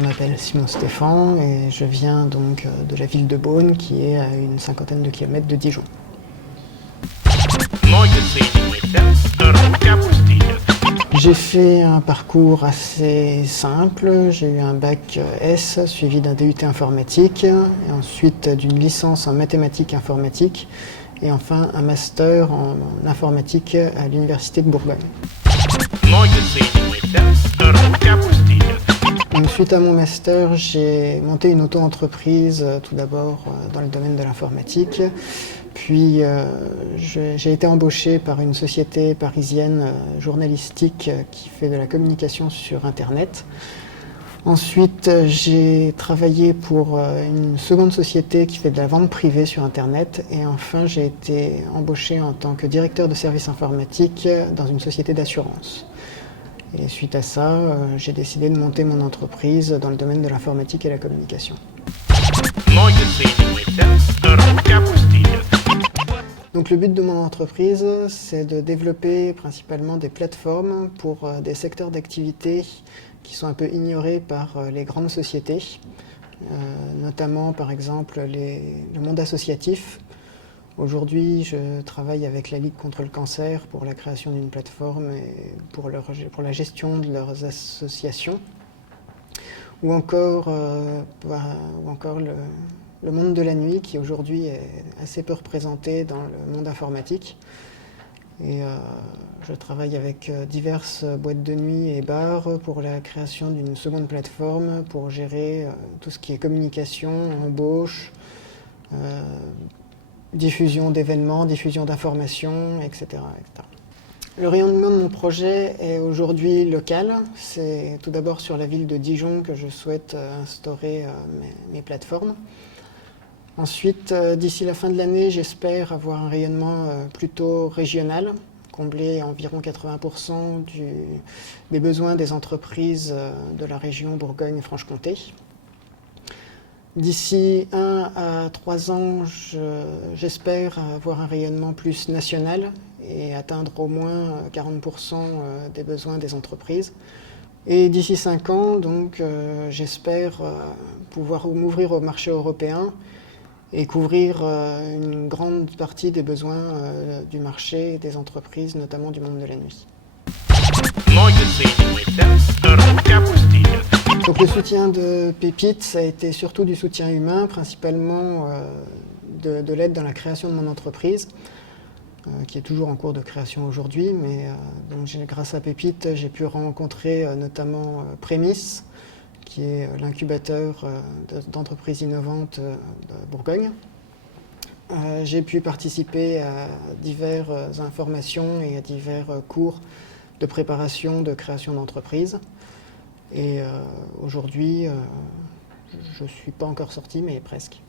Je m'appelle Simon Stéphan et je viens donc de la ville de Beaune qui est à une 50aine de kilomètres de Dijon. J'ai fait un parcours assez simple, j'ai eu un bac S suivi d'un DUT informatique et ensuite d'une licence en mathématiques informatiques et enfin un master en informatique à l'université de Bourgogne. Donc, suite à mon master, j'ai monté une auto-entreprise tout d'abord dans le domaine de l'informatique. Puis j'ai été embauché par une société parisienne journalistique qui fait de la communication sur Internet. Ensuite, j'ai travaillé pour une seconde société qui fait de la vente privée sur Internet. Et enfin, j'ai été embauché en tant que directeur de service informatique dans une société d'assurance. Et suite à ça, j'ai décidé de monter mon entreprise dans le domaine de l'informatique et la communication. Donc le but de mon entreprise, c'est de développer principalement des plateformes pour des secteurs d'activité qui sont un peu ignorés par les grandes sociétés, notamment par exemple le monde associatif. Aujourd'hui, je travaille avec la Ligue contre le cancer pour la création d'une plateforme et pour la gestion de leurs associations. Ou encore le monde de la nuit qui aujourd'hui est assez peu représenté dans le monde informatique. Et je travaille avec diverses boîtes de nuit et bars pour la création d'une seconde plateforme pour gérer tout ce qui est communication, embauche, diffusion d'événements, diffusion d'informations, etc., etc. Le rayonnement de mon projet est aujourd'hui local. C'est tout d'abord sur la ville de Dijon que je souhaite instaurer mes plateformes. Ensuite, d'ici la fin de l'année, j'espère avoir un rayonnement plutôt régional, combler environ 80% des besoins des entreprises de la région Bourgogne-Franche-Comté. D'ici 1 à 3 ans, j'espère avoir un rayonnement plus national et atteindre au moins 40% des besoins des entreprises. Et d'ici 5 ans, donc, j'espère pouvoir m'ouvrir au marché européen et couvrir une grande partie des besoins du marché et des entreprises, notamment du monde de la nuit. Donc le soutien de Pépite, ça a été surtout du soutien humain, principalement de l'aide dans la création de mon entreprise, qui est toujours en cours de création aujourd'hui. Mais donc grâce à Pépite, j'ai pu rencontrer notamment Prémisse, qui est l'incubateur d'entreprises innovantes de Bourgogne. J'ai pu participer à diverses informations et à divers cours de préparation de création d'entreprise. Et aujourd'hui, je ne suis pas encore sorti, mais presque.